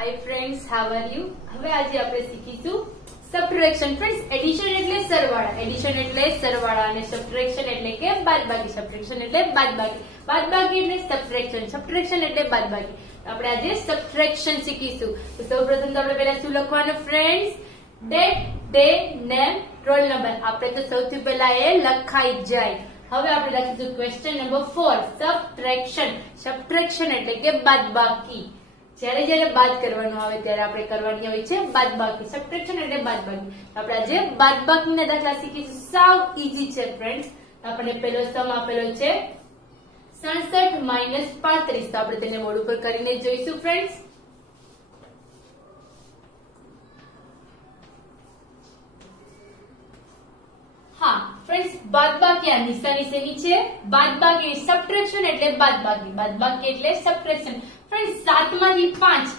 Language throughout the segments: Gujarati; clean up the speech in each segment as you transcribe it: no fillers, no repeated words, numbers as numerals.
Hi friends, how are you? હવે આજે આપણે શીખીશું સબટ્રેક્શન. ફ્રેન્ડ્સ, એડિશન એટલે સરવાળા, એડિશન એટલે સરવાળા અને સબટ્રેક્શન એટલે કે બાદબાકી. સબટ્રેક્શન એટલે બાદબાકી, બાદબાકી એટલે સબટ્રેક્શન, સબટ્રેક્શન એટલે બાદબાકી. આપણે આજે સબટ્રેક્શન શીખીશું. તો સૌપ્રથમ તો આપણે પહેલા શું લખવાનું friends? Date, day, name, roll number. આપણે તો સૌથી પહેલા એ લખાઈ જાય. હવે આપણે લખીશું ક્વેશ્ચન નંબર 4, સબટ્રેક્શન. સબટ્રેક્શન એટલે કે બાદબાકી. જ્યારે જ્યારે બાદ કરવાનું આવે ત્યારે આપણે કરવાની હોય છે બાદબાકી. સબટ્રેક્શન એટલે બાદબાકી. આપણે આજે બાદબાકીના દાખલા શીખીશું. સાવ ઈઝી છે ફ્રેન્ડ્સ. આપણે પહેલો સમ આપેલો છે 67 - 35. તો આપણે તેને બોર્ડ ઉપર કરીને જોઈશું ફ્રેન્ડ્સ. હા ફ્રેન્ડ્સ, બાદબાકી આ નિશાની શેની છે? બાદબાકી. સબટ્રેક્શન એટલે બાદબાકી, બાદબાકી એટલે સબટ્રેક્શન. ફ્રેન્ડ્સ, 7 માંથી 5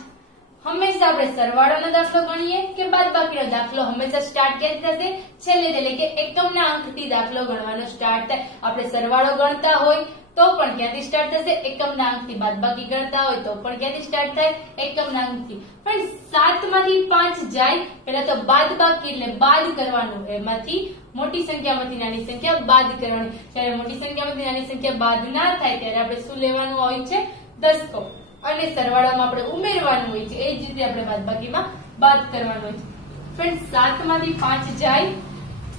હંમેશા આપણે સરવાળાનો દાખલો ગણીએ કે બાદબાકીનો દાખલો હંમેશા સ્ટાર્ટ ક્યાંથી થશે? છેલ્લે, એટલે કે એકમના અંકથી દાખલો ગણવાનો સ્ટાર્ટ થાય. આપણે સરવાળો ગણતા હોય તો પણ ક્યાંથી સ્ટાર્ટ થશે? એકમના અંકથી. બાદબાકી ગણતા હોય તો પણ ક્યાંથી સ્ટાર્ટ થાય? એકમના અંકથી. ફ્રેન્ડ્સ, 7 માંથી 5 જાય પહેલા તો બાદબાકી એટલે બાદ કરવાનું. એમાંથી મોટી સંખ્યામાંથી નાની સંખ્યા બાદ કરવાની. જ્યારે મોટી સંખ્યામાંથી નાની સંખ્યા બાદ ના થાય ત્યારે આપણે શું લેવાનું હોય છે? દસકો. અને સરવાળામાં આપણે ઉમેરવાનું હોય છે. એ જ રીતે આપણે બાદબાકીમાં બાદ કરવાનું હોય છે. ફ્રેન્ડ્સ, 7 માંથી 5 જાય.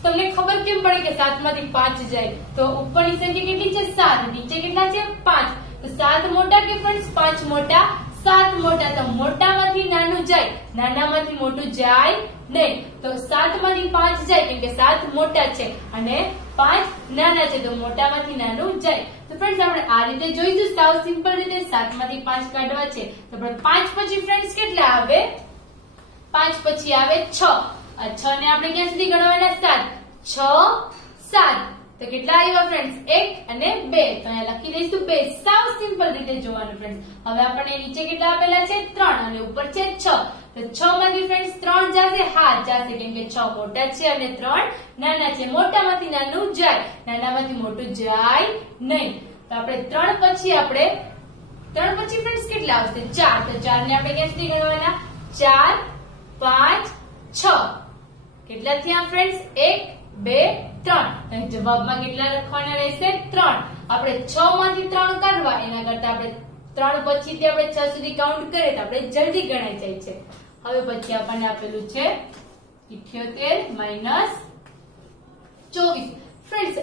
તમને ખબર કેમ પડે કે 7 માંથી 5 જાય? તો ઉપરની સંખ્યા કેટલી છે? 7. નીચે કેટલા છે? 5. તો 7 મોટા કે ફ્રેન્ડ્સ 5 મોટા? 7 મોટા. તો મોટામાંથી નાનું જાય, નાનામાંથી મોટું જાય નહીં. તો 7 માંથી 5 જાય કેમ કે 7 મોટા છે અને 5 નાના છે. તો મોટામાંથી નાનું જાય. તો ફ્રેન્ડ્સ, આપણે આ રીતે જોઈશું સાવ સિમ્પલ રીતે. 7 માંથી 5 કાઢવા છે તો આપણે 5 પછી ફ્રેન્ડ્સ કેટલા આવે? 5 પછી આવે 6. આ 6 ને આપણે ક્યાં સુધી ગણવાના? 7. 6 7. તો કેટલા આવ્યા ફ્રેન્ડ્સ? 1 અને 2. તો અહીંયા લખી દઈશું 2. સાવ સિમ્પલ રીતે જોવાનું ફ્રેન્ડ્સ. હવે આપણને નીચે કેટલા આપેલા છે? 3 અને ઉપર છે 6. તો 6 માંથી ફ્રેન્ડ્સ 3 જશે? હા જશે, કેમ કે 6 મોટા છે અને 3 નાના છે. મોટામાંથી નાનું જાય, નાનામાંથી મોટું જાય નહીં. તો આપણે 3 પછી ફ્રેન્ડ્સ કેટલા આવશે? 4. તો 4 ને આપણે ક્યાં સુધી ગણવાના? 4 5 6. કેટલા થયા ફ્રેન્ડ્સ? 1 2 3. જવાબમાં કેટલા લખવાના રહેશે? 3. આપણે 6 માંથી 3 કાઢવા એના કરતા આપણે 3 પછી આપણે 6 સુધી કાઉન્ટ કરીએ તો આપણે જલ્દી ગણાઈ જાય છે. હવે પછી આપણને આપેલું છે 78 - 24. ફ્રેન્ડ્સ,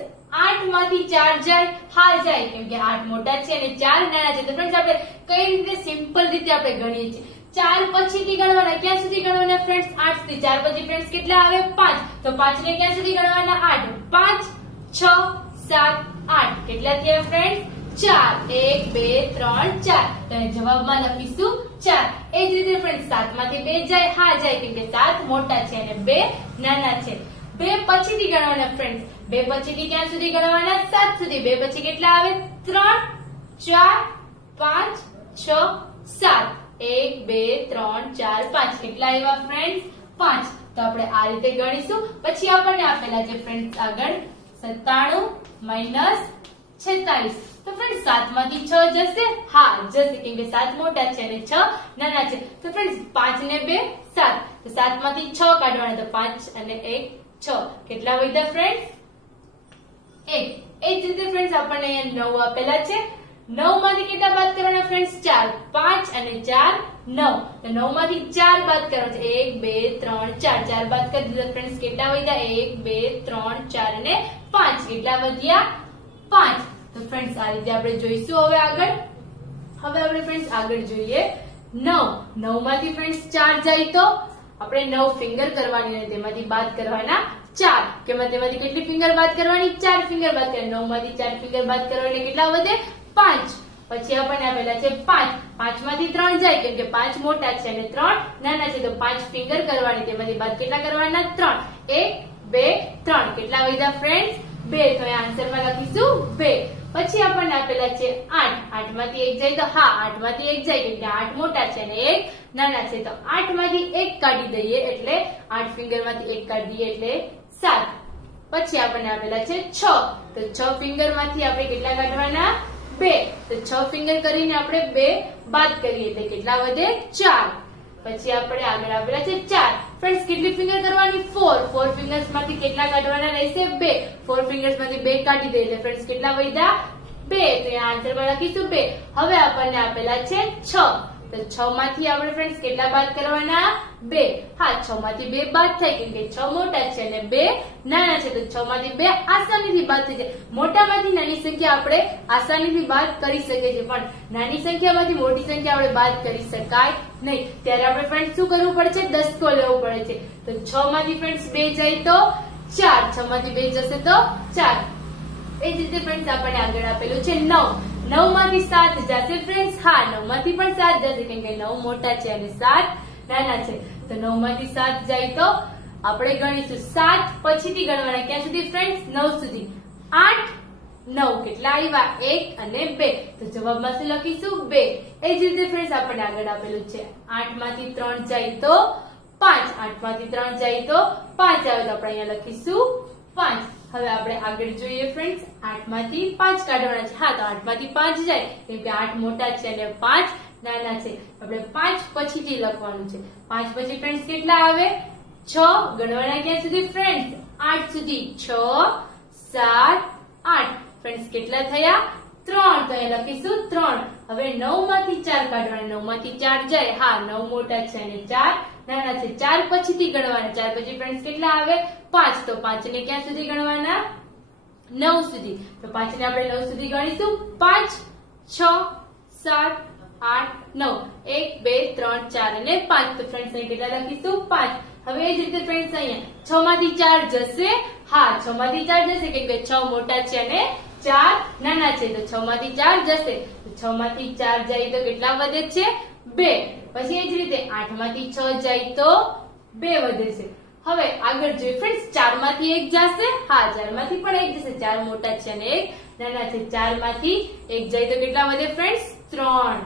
8 માંથી 4 જાય? હા જાય, કેમ કે 8 મોટા છે અને 4 નાના છે. તો ફ્રેન્ડ્સ, આપણે કઈ રીતે સિમ્પલ રીતે આપણે ગણીએ છીએ? 4 પછીથી ગણવાના. ક્યાં સુધી ગણવાના ફ્રેન્ડ્સ? 8 સુધી. 4 પછી ફ્રેન્ડ્સ કેટલા આવે? 5. તો 5 ને ક્યાં સુધી ગણવાના? 8. 5 6 7 8. કેટલા થયા ફ્રેન્ડ્સ? 4. 1 2 3 4. તો જવાબમાં લખીશું 4. એ જ રીતે ફ્રેન્ડ્સ, 7 માંથી 2 જાય? હા જાય, કેમ કે 7 મોટા છે અને 2 નાના છે. 2 પછીથી ગણવાના ફ્રેન્ડ્સ. 2 પછીથી ક્યાં સુધી ગણવાના? 7 સુધી. 2 પછી કેટલા આવે? 3 4 5 6 7. 1 2 3 4 5. કેટલા આવ્યા ફ્રેન્ડ્સ? 5. તો આપણે આ રીતે ગણીશું. પછી આપણને આપેલા છે ફ્રેન્ડ્સ આગળ 97 - 46. તો ફ્રેન્ડ્સ, 7 માંથી 6 જશે? હા જશે, કેમ કે 7 મોટા છે અને 6 નાના છે. તો ફ્રેન્ડ્સ, 5 ને 2 7. તો 7 માંથી 6 કાઢવાના. તો 5 અને 1 6. કેટલા વધ્યા ફ્રેન્ડ્સ? 1. એ જ રીતે ફ્રેન્ડ્સ, આપણને અહીંયા 9 આપેલા છે. 9 માંથી કેટલા બાદ કરવાના ફ્રેન્ડ્સ? 4. 5 અને 4 9. તો 9 માંથી 4 બાદ કરવાના છે. 1 2 3 4. 4 બાદ કરી દીધા ફ્રેન્ડ્સ. કેટલા વધ્યા? 1 2 3 4 અને 5. કેટલા વધ્યા? 5. તો ફ્રેન્ડ્સ, આ રીતે આપણે જોઈશું. હવે આપણે ફ્રેન્ડ્સ આગળ જોઈએ 9. 9 માંથી ફ્રેન્ડ્સ 4 જાય તો આપણે 9 ફિંગર કરવાની અને તેમાંથી બાદ કરવાના 4. તેમાંથી કેટલી ફિંગર બાદ કરવાની? 4 ફિંગર બાદ કરવાની. 9 માંથી 4 ફિંગર બાદ કરવાની. કેટલા વધે? 5. પછી આપણને આપેલા છે 5. 5 માંથી 3 જાય, કેમ કે 5 મોટા છે અને 3 નાના છે. તો 5 ફિંગર કરવાની. તેમાંથી બાદ કેટલા કરવાના? 3. 1 2 3. કેટલા વધ્યા ફ્રેન્ડ્સ? 2. તો અહીંયા આન્સરમાં લખીશું 2. પછી આપણને આપેલા છે 8. 8 માંથી 1 જાય? તો હા 8 માંથી 1 જાય, કેમ કે 8 મોટા છે અને 1 નાના છે. તો 8 માંથી 1 કાઢી દઈએ એટલે 8 ફિંગર માંથી 1 કાઢી દઈએ એટલે 7. પછી આપણને આપેલા છે 6. તો 6 ફિંગર માંથી આપણે કેટલા કાઢવાના? 2. તો 6 ફિંગર કરીને આપણે 2 બાદ કરીએ એટલે કેટલા વધે? 4. પછી આપણે આગળ આપેલા છે 4. ફ્રેન્ડ્સ કેટલી ફિંગર કરવાની? 4. 4 ફિંગર્સ માંથી કેટલા કાઢવાના રહેશે? 2. 4 ફિંગર્સ માંથી 2 કાઢી દે એટલે ફ્રેન્ડ્સ કેટલા વધ્યા? 2. તો અહીંયા આન્સરમાં લખીશું 2. હવે આપણને આપેલા છે 6. તો 6 માંથી આપણે ફ્રેન્ડ્સ કેટલા બાદ કરવાના? 2. હા, 6 માંથી 2 બાદ થાય કેમ કે 6 મોટા છે અને 2 નાના છે, તો 6 માંથી 2 આસાનીથી બાદ થઈ જાય. મોટામાંથી નાની સંખ્યા આપણે આસાનીથી બાદ કરી શકીએ છીએ, પણ નાની સંખ્યામાંથી મોટી સંખ્યા આપણે બાદ કરી શકાય નહીં. ત્યારે આપણે ફ્રેન્ડ્સ શું કરવું પડે છે? દસકો લેવો પડે છે. તો 6 માંથી ફ્રેન્ડ્સ 2 જાય તો 4. 6 માંથી 2 જશે તો 4. એ જ રીતે ફ્રેન્ડ્સ આપણને આગળ આપેલું છે 9. 9 માંથી 7 જશે ફ્રેન્ડ્સ? હા, 9 માંથી પણ 7 જશે કેમ કે 9 મોટા છે અને 7 નાના છે. તો 9 માંથી 7 જાય તો આપણે ગણીશું 7 પછીથી ગણવાના ક્યાં સુધી ફ્રેન્ડ્સ? 9 સુધી. 8 9 કેટલા આવ્યા? 1 અને 2. તો જવાબમાં શું લખીશું? 2. એ જ રીતે ફ્રેન્ડ્સ આપણને આગળ આપેલું છે 8 માંથી 3 જાય તો 5. 8 માંથી 3 જાય તો 5 આવે તો આપણે અહીંયા લખીશું 5. હવે આપણે આગળ જોઈએ ફ્રેન્ડ્સ 8 માંથી 5 કાઢવાના છે. હા, તો 8 માંથી 5 જાય કેમ કે 8 મોટા છે અને 5 નાના છે. આપણે 5 પછીથી લખવાનું છે. 5 પછી ફ્રેન્ડ્સ કેટલા આવે? 6. ગણવાના ક્યાં સુધી ફ્રેન્ડ્સ? 8 સુધી. 6 7 8. ફ્રેન્ડ્સ કેટલા થયા? 3. તો અહીંયા લખીશું 3. હવે 9 માંથી 4 કાઢવાના. 9 માંથી 4 જાય. હા, 9 મોટા છે અને 4 નાના છે. 4 પછીથી ગણવાના. 4 પછી ફ્રેન્ડ્સ કેટલા આવે? 5. તો 5 ને ક્યાં સુધી ગણવાના? 9 સુધી. તો 5 ને આપણે 9 સુધી ગણીશું. 5 6 7 8 9. 1 2 3 4 અને 5. તો ફ્રેન્ડ્સ અહીં કેટલા લખીશું? 5. હવે એ જ રીતે ફ્રેન્ડ્સ અહીંયા 6 માંથી 4 જશે. હા, 6 માંથી 4 જશે કેમ કે 6 મોટા છે અને 4 નાના છે. તો 6 માંથી 4 જશે. તો 6 માંથી 4 જાય તો કેટલા વધે છે? 2. પછી એ જ રીતે 8 માંથી 6 જાય તો 2 વધે છે. હવે આગળ જોઈએ ફ્રેન્ડ્સ 4 માંથી 1 જશે. હા, 4 માંથી પણ 1 જશે. 4 મોટા છે અને 1 નાના છે. 4 માંથી 1 જાય તો કેટલા વધે ફ્રેન્ડ્સ? 3.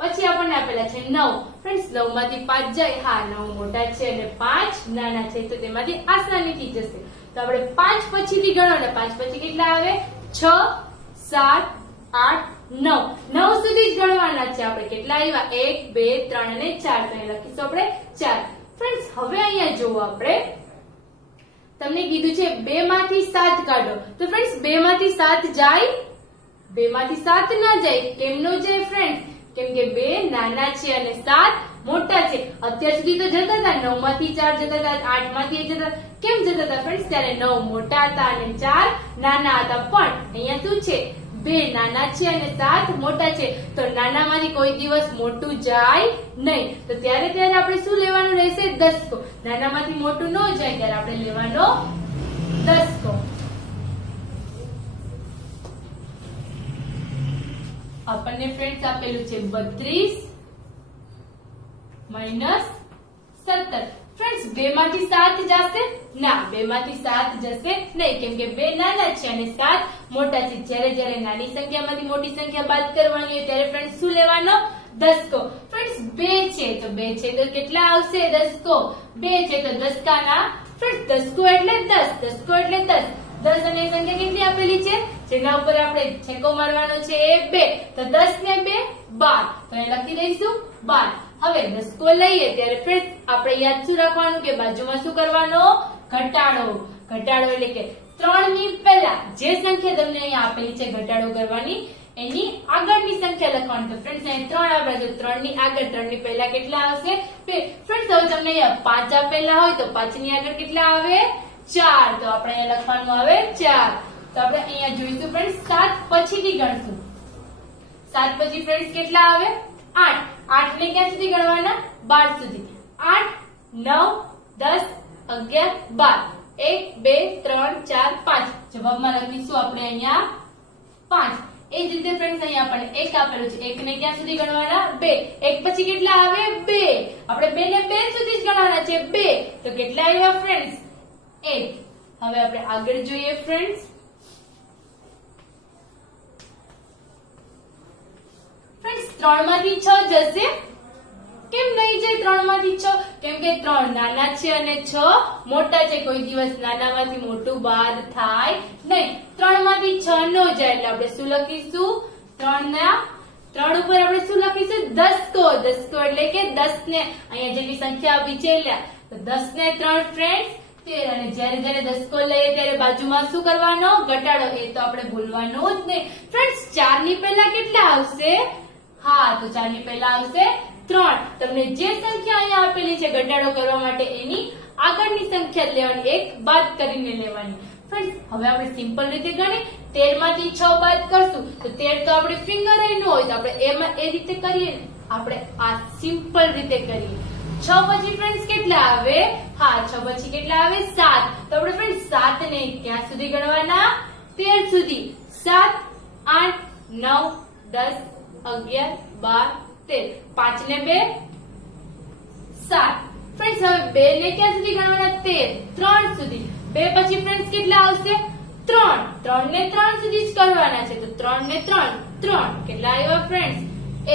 પછી આપણને આપેલા છે 9. ફ્રેન્ડ્સ 9 માંથી 5 જાય. હા, 9 મોટા છે અને 5 નાના છે તો તેમાંથી આસાનીથી જશે. તો આપણે 5 પછીથી ગણવાના. 5 પછી કેટલા આવે? 6 7 8 9. 9 સુધી જ ગણવાના છે આપણે. કેટલા આવ્યા? 1 2 3 અને 4. તો અહીં લખીશું આપણે 4. ફ્રેન્ડ્સ હવે અહીંયા જોવો આપણે તમને કીધું છે 2 માંથી 7 કાઢો. તો ફ્રેન્ડ્સ 2 માંથી 7 જાય? 2 માંથી 7 ના જાય. કેમ નો જાય ફ્રેન્ડ્સ? કેમ કે 2 નાના છે અને 7 મોટા છે. અત્યાર સુધી તો જતા હતા 9 માંથી 4 જતા હતા, 8 માંથી 1 જતા. કેમ જતા હતા ફ્રેન્ડ્સ? ત્યારે 9 મોટા હતા અને 4 નાના હતા. પણ અહીંયા શું છે? 2 નાના છે અને 7 મોટા છે. તો નાનામાંથી કોઈ દિવસ મોટું જાય નહીં. તો ત્યારે આપણે શું લેવાનું રહેશે? દસકો. નાનામાંથી મોટું ન જાય ત્યારે આપણે લેવાનો દસકો. આપણને ફ્રેન્ડ્સ આપેલું છે 32 માઇનસ 17. ફ્રેન્ડ્સ 2 માંથી 7 જશે? ના, 2 માંથી 7 જશે નહીં કેમ કે 2 નાના છે અને 7 મોટા છે. જ્યારે નાની સંખ્યામાંથી મોટી સંખ્યા બાદ કરવાની હોય ત્યારે ફ્રેન્ડ્સ શું લેવાનો? દસકો. ફ્રેન્ડ્સ 2 છે તો 2 છે તો કેટલા આવશે? દસકો. 2 છે તો દસકાના. ફ્રેન્ડ્સ દસકો એટલે 10. દસકો એટલે 10. 10 અને સંખ્યા કેટલી આપેલી છે? જેના ઉપર આપણે છેકો મારવાનો છે એ 2. તો 10 ને 2 12. તો એ લખી દઈશું 12. હવે દસકો લઈએ ત્યારે ફ્રેન્ડ્સ આપણે યાદ શું રાખવાનું કે બાજુમાં શું કરવાનો? ઘટાડો. ઘટાડો એટલે કે 3 ની પહેલા જે સંખ્યા તમને અહીંયા આપેલી છે ઘટાડો કરવાની એની આગળની સંખ્યા લખવાની. તો ફ્રેન્ડ્સ અહીં 3 આપેલા છે. 3 ની આગળ 3 ની પહેલા કેટલા આવશે? 2. ફ્રેન્ડ્સ હવે તમને અહીંયા 5 આપેલા હોય તો 5 ની આગળ કેટલા આવે? 4. તો આપણે અહીંયા લખવાનું આવે 4. તો આપણે અહીંયા જોઈશું ફ્રેન્ડ્સ 7 પછીથી ગણશું. 7 પછી ફ્રેન્ડ્સ કેટલા આવે? 8. 8 ને ક્યાં સુધી ગણવાના? 12 સુધી. 8 9 10 11 12. 1 2 3 4 5. જવાબમાં લખીશું આપણે અહીંયા 5. એ જ રીતે ફ્રેન્ડ્સ અહીંયા આપણને 1 આપેલું છે. 1 ને ક્યાં સુધી ગણવાના? 2. 1 પછી કેટલા આવે? 2. આપણે 2 ને 2 સુધી જ ગણવાના છે. 2. તો કેટલા આવ્યા ફ્રેન્ડ્સ? 1. હવે આપણે આગળ જોઈએ ફ્રેન્ડ્સ. ફ્રેન્ડ્સ 3 માંથી 6 જશે? કેમ નહીં જાય 3 માંથી 6? કેમ કે 3 નાના છે અને 6 મોટા છે. કોઈ દિવસ નાનામાંથી મોટું બાદ થાય નહીં. 3 માંથી 6 નો જાય એટલે આપણે શું લખીશું? 3 ના 3 ઉપર આપણે શું લખીશું? દસકો. દસકો એટલે કે 10 ને અહીંયા જેટલી સંખ્યા આપી છે તો 10 ને 3 ફ્રેન્ડ્સ 13. અને જ્યારે દસકો લઈએ ત્યારે બાજુમાં શું કરવાનો? ઘટાડો. એ તો આપણે ભૂલવાનું જ નહીં ફ્રેન્ડ્સ. 4 ની પહેલા કેટલા આવશે? હા, તો 4 ની પહેલા આવશે 3. તમને જે સંખ્યા અહીંયા આપેલી છે ઘટાડો કરવા માટે એની આગળની સંખ્યા લેવાની, એક બાદ કરીને લેવાની. ફ્રેન્ડ્સ હવે આપણે સિમ્પલ રીતે ગણી 13 માંથી 6 બાદ કરશું તો 13 તો આપણે ફિંગર ન હોય તો આપણે એમાં એ રીતે કરીએ ને, આપણે આ સિમ્પલ રીતે કરીએ. 6 પછી ફ્રેન્ડ્સ કેટલા આવે? હા, 6 પછી કેટલા આવે? 7. તો આપણે ફ્રેન્ડ્સ 7 ને ક્યાં સુધી ગણવાના? 13 સુધી. 7 8 9 10 11 12 13. 5 ને 2 7. ફ્રેન્ડ્સ હવે 2 ને ક્યાં સુધી ગણવાના? 13. 3 સુધી. 2 પછી ફ્રેન્ડ્સ કેટલા આવશે? 3. 3 ને 3 સુધી જ કરવાના છે તો 3 ને 3 3. કેટલા આવ્યા ફ્રેન્ડ્સ?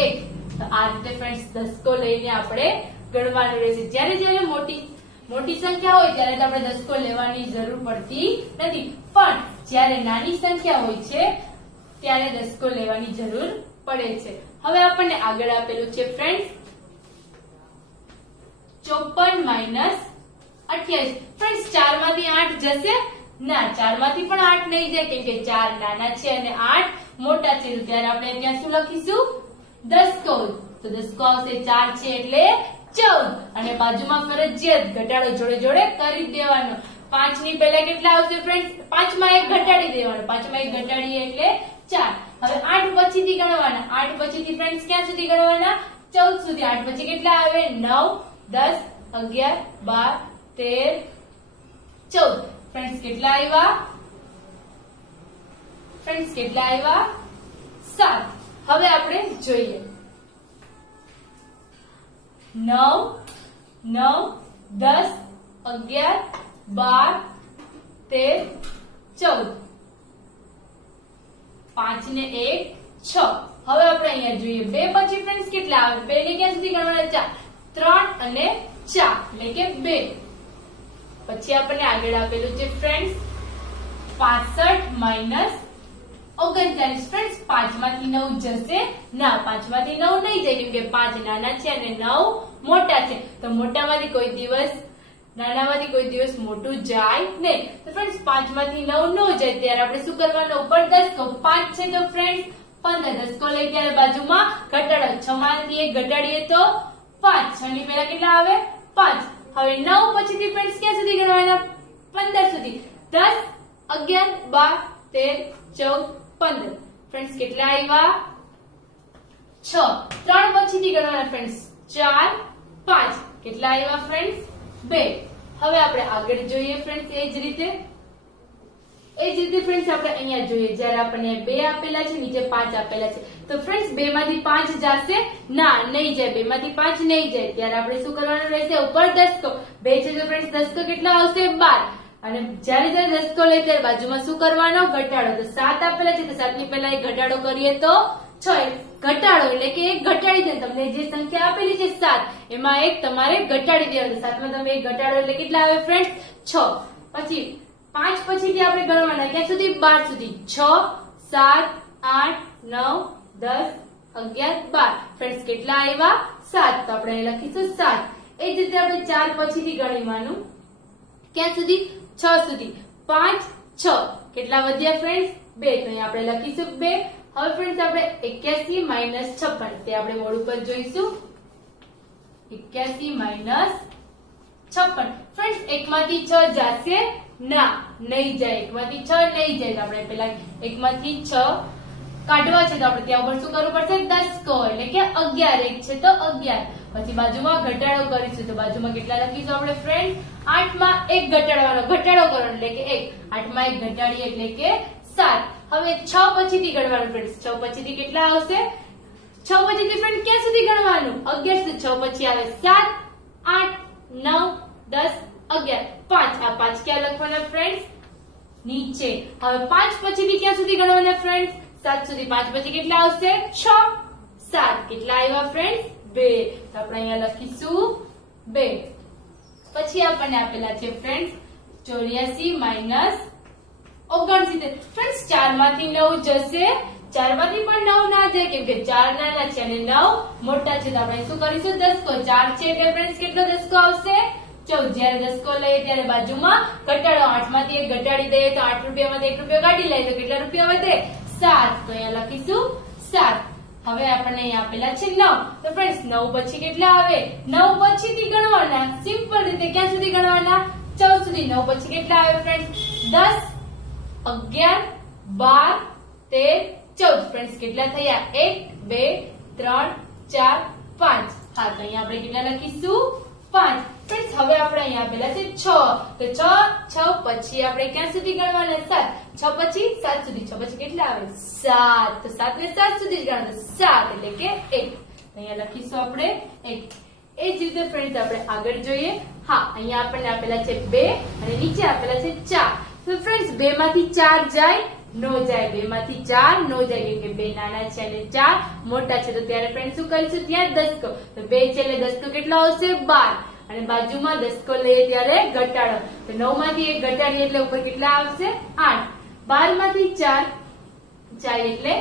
1. તો આ રીતે ફ્રેન્ડ્સ દસકો લઈને આપણે ગણવાનું રહેશે. જ્યારે મોટી સંખ્યા હોય ત્યારે તો આપણે દસકો લેવાની જરૂર પડતી નથી, પણ જ્યારે નાની સંખ્યા હોય છે ત્યારે દસકો લેવાની જરૂર પડે છે. હવે આપણને આગળ આપેલું છે ફ્રેન્ડ્સ 54 માઇનસ 28. ફ્રેન્ડ્સ 4 માંથી 8 જશે? ના, 4 માંથી પણ 8 નહીં જાય કેમ કે 4 નાના છે અને 8 મોટા છે. ત્યારે આપણે ત્યાં શું લખીશું? દસકો. તો દસકો આવશે 4 છે એટલે 14. અને બાજુમાં ફરજિયાત ઘટાડો જોડે જોડે કરી દેવાનો. 5 ની પહેલા કેટલા આવશે ફ્રેન્ડ્સ? 5 માં 1 ઘટાડી દેવાનો. 5 માં 1 ઘટાડીએ એટલે 4. હવે 8 પછીથી ગણવાના. 8 પછીથી ફ્રેન્ડ્સ ક્યાં સુધી ગણવાના? 14 સુધી. 8 પછી કેટલા આવે? 9 10 11 12 13 14. ફ્રેન્ડ્સ કેટલા આવ્યા? ફ્રેન્ડ્સ કેટલા આવ્યા? 7. હવે આપણે જોઈએ 9 9 10 11 12 13 14. 5 ને 1 6. હવે આપણે અહીંયા જોઈએ 2 પછી ફ્રેન્ડ્સ કેટલા આવે? 2 ને ક્યાં સુધી ગણવાના? 4. 3 અને 4 એટલે કે 2. પછી આપણને આગળ આપેલું છે ફ્રેન્ડ્સ 65 માઇનસ 39. ફ્રેન્ડ્સ 5 માંથી 9 જશે? ના, 5 માંથી 9 નહીં જાય કેમ કે 5 નાના છે અને 9 મોટા છે. તો મોટામાંથી કોઈ દિવસ નાનામાંથી કોઈ દિવસ મોટું જાય નહીં. તો ફ્રેન્ડ્સ 5 માંથી 9 ન જાય ત્યારે આપણે શું કરવાનું? ઉપર દસકો. 5 છે તો ફ્રેન્ડ્સ 15. દસકો લઈ ત્યારે બાજુમાં ઘટાડો. 6 માંથી 1 ઘટાડીએ તો 5. 6 ની પહેલા કેટલા આવે? 5. હવે 9 પછીથી ફ્રેન્ડ્સ ક્યાં સુધી ગણવાના? 15 સુધી. 10 11 12 13 14 15. ફ્રેન્ડ્સ કેટલા આવ્યા? 6. 3 પછીથી ગણવાના ફ્રેન્ડ્સ 4 5. કેટલા આવ્યા ફ્રેન્ડ્સ? 2. હવે આપણે આગળ જોઈએ ફ્રેન્ડ્સ એ જ રીતે ફ્રેન્ડ્સ આપણે અહીંયા જોઈએ જ્યારે આપણને 2 આપેલા છે, નીચે 5 આપેલા છે તો ફ્રેન્ડ્સ 2 માંથી 5 જશે? ના, નહીં જાય. 2 માંથી 5 નહીં જાય ત્યારે આપણે શું કરવાનું રહેશે? ઉપર દસકો. 2 છે તો ફ્રેન્ડ્સ દસકો કેટલા આવશે? 12. અને જ્યારે દસકો લઈએ ત્યારે બાજુમાં શું કરવાનો? ઘટાડો. તો 7 આપેલા છે તો 7 ની પહેલા એક ઘટાડો કરીએ તો 6. ઘટાડો એટલે કે એક ઘટાડી દે. તમને જે સંખ્યા આપેલી છે 7 એમાં એક તમારે ઘટાડી દેવાનું. 7 માં તમે એક ઘટાડો એટલે કેટલા આવે ફ્રેન્ડ્સ? 6. પછી 5 પછીથી આપણે ગણવાના ક્યાં સુધી? 12 સુધી. 6 7 8 9 10 11 12. ફ્રેન્ડ્સ કેટલા આવ્યા? 7. તો આપણે લખીશું 7. એ જ રીતે આપણે 4 પછીથી ગણવાનું ક્યાં સુધી? 6 સુધી. 5 6. કેટલા વધ્યા ફ્રેન્ડ્સ? 2. તો અહીંયા આપણે લખીશું 2. હવે ફ્રેન્ડ્સ આપણે 81 માઇનસ 56 તે આપણે બોર્ડ ઉપર જોઈશું. 81 માઇનસ 56. ફ્રેન્ડ્સ 1 માંથી 6 જશે? ના, નહીં જાય. 1 માંથી 6 નહીં જાય. તો આપણે પેલા 1 માંથી 6 કાઢવા છે તો આપણે ત્યાં ઉપર શું કરવું પડશે? દસકો એટલે કે 11. 1 છે તો 11. પછી બાજુમાં ઘટાડો કરીશું તો બાજુમાં કેટલા લખીશું આપણે ફ્રેન્ડ? 8 માં 1 ઘટાડવાનો. ઘટાડો કરવાનો એટલે કે 1. 8 માં 1 ઘટાડીએ એટલે કે 7. હવે 6 પછીથી ગણવાનું ફ્રેન્ડ્સ. 6 પછીથી કેટલા આવશે? 6 પછીથી ફ્રેન્ડ ક્યાં સુધી ગણવાનું? 11 સુધી. 6 પછી આવે 7 8 9 10 11 5. આ 5 ક્યાં લખવાના ફ્રેન્ડ્સ? નીચે. હવે 5 પછીથી ક્યાં સુધી ગણવાના ફ્રેન્ડ્સ? 7 સુધી. 5 પછી કેટલા આવશે? 6 7. કેટલા આવ્યા ફ્રેન્ડ્સ? 2. તો આપણે અહીંયા લખીશું 2. પછી આપણને આપેલા છે ફ્રેન્ડ્સ 84 માઇનસ 69. ફ્રેન્ડ્સ 4 માંથી 9 જશે? 4 માંથી પણ 9 ના જાય કેમ કે 4 નાના છે અને 9 મોટા છે, તો આપણે શું કરીશું? દસકો. 4 છે એટલે ફ્રેન્ડ્સ કેટલો દસકો આવશે? 14. જયારે દસકો લઈએ ત્યારે બાજુમાં ઘટાડો, 8 માંથી 1 ઘટાડી દઈએ તો 8 રૂપિયામાંથી 1 રૂપિયો કાઢી લઈએ તો કેટલા રૂપિયા વધે? 7. તો અહીંયા લખીશું 7. હવે આપણને અહીંયા આપેલા છે 9. તો ફ્રેન્ડ્સ 9 પછી કેટલા આવે? 9 પછીથી ગણવાના. સિમ્પલ રીતે ક્યાં સુધી ગણવાના? 14 સુધી. 9 પછી કેટલા આવે ફ્રેન્ડ્સ? 10, 11, 12, 13, 14. ફ્રેન્ડ્સ કેટલા થયા? 1, 2, 3, 4, 5. હા, તો અહીંયા આપણે કેટલા લખીશું? 5. ફ્રેન્ડ્સ હવે આપણે અહીંયા આપેલા છે 6. તો 6 પછી આપણે ક્યાં સુધી ગણવાના? 7. 6 પછી 7 સુધી. 6 પછી કેટલા આવે? 7. તો 7 ને 7 સુધી જ ગણવાના. 7 એટલે કે 1. અહીંયા લખીશું આપણે 1. એ જ રીતે ફ્રેન્ડ્સ આપણે આગળ જોઈએ. હા, અહીંયા આપણને આપેલા છે 2 અને નીચે આપેલા છે 4. તો ફ્રેન્ડ્સ 2 માંથી 4 જાય? નો જાય. 2 માંથી 4 નો જાય કેમ કે 2 નાના છે અને 4 મોટા છે, તો ત્યારે ફ્રેન્ડ્સ શું કરીશું? ત્યાં દસકો. તો 2 છે એટલે દસકો કેટલો આવશે? 12. અને બાજુમાં દસકો લઈએ ત્યારે ઘટાડો, તો 9 માંથી 1 ઘટાડીએ એટલે ઉપર કેટલા આવશે? 8. 12 માંથી 4 જાય એટલે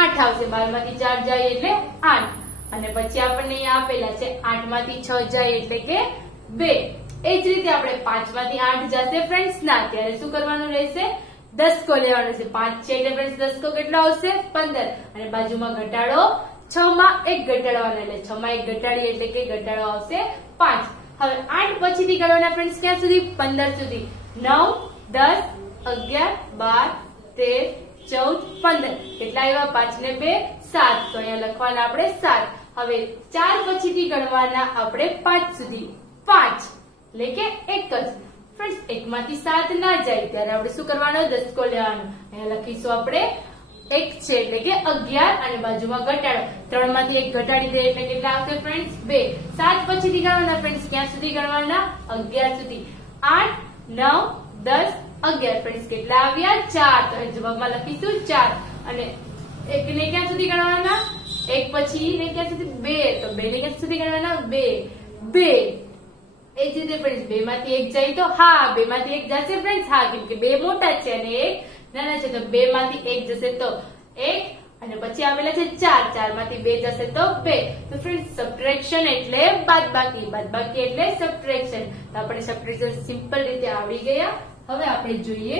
8 આવશે. 12 માંથી 4 જાય એટલે 8. અને પછી આપણને અહીંયા આપેલા છે 8 માંથી 6 જાય એટલે કે 2. એ જ રીતે આપણે 5 માંથી 8 જશે ફ્રેન્ડ્સ ના, ત્યારે શું કરવાનું રહેશે? દસકો લેવાનો છે. 5 છે એટલે ફ્રેન્ડ્સ દસકો કેટલો આવશે? 15. અને બાજુમાં ઘટાડો, 6 માં 1 ઘટાડવાનો એટલે 6 માં 1 ઘટાડીએ એટલે કે ઘટાડો આવશે 5. હવે 8 પછીથી ગણવાના ફ્રેન્ડ્સ ક્યાં સુધી? 15 સુધી. 9, 10, 11, 12, 13, 14, 15. કેટલા આવ્યા? 5 ને 2 7. તો અહીંયા લખવાના આપણે 7. હવે 4 પછીથી ગણવાના આપણે 5 સુધી. 5 એટલે કે 1 જ. ફ્રેન્ડ્સ 1 માંથી 7 ના જાય ત્યારે આપણે શું કરવાનું? દસકો લેવાનો. અહીંયા લખીશું આપણે 1 છે એટલે કે 11 અને બાજુમાં ઘટાડો. 3 માંથી 1 ઘટાડી દે એટલે કેટલા આવશે ફ્રેન્ડ્સ? 2. 7 પછીથી ગણવાના ફ્રેન્ડ્સ ક્યાં સુધી ગણવાના? 11 સુધી. 8, 9, 10, 11. ફ્રેન્ડ્સ કેટલા આવ્યા? 4. તો જવાબમાં લખીશું 4. અને 1 ને ક્યાં સુધી ગણવાના? 1 પછી ને ક્યાં સુધી? 2. તો 2 ને ક્યાં સુધી ગણવાના? 2. એ જ રીતે ફ્રેન્ડ્સ 2 માંથી 1 જાય તો હા 2 માંથી 1 જશે ફ્રેન્ડ્સ. હા, કેમ કે 2 મોટા છે અને 1 નાના છે, તો 2 માંથી 1 જશે તો 1. અને પછી આવેલા છે 4. 4 માંથી 2 જશે તો 2. તો ફ્રેન્ડ્સ સબટ્રેક્શન એટલે બાદબાકી, બાદબાકી એટલે સબટ્રેક્શન. તો આપણે સબટ્રેક્શન સિમ્પલ રીતે આવડી ગયા. હવે આપણે જોઈએ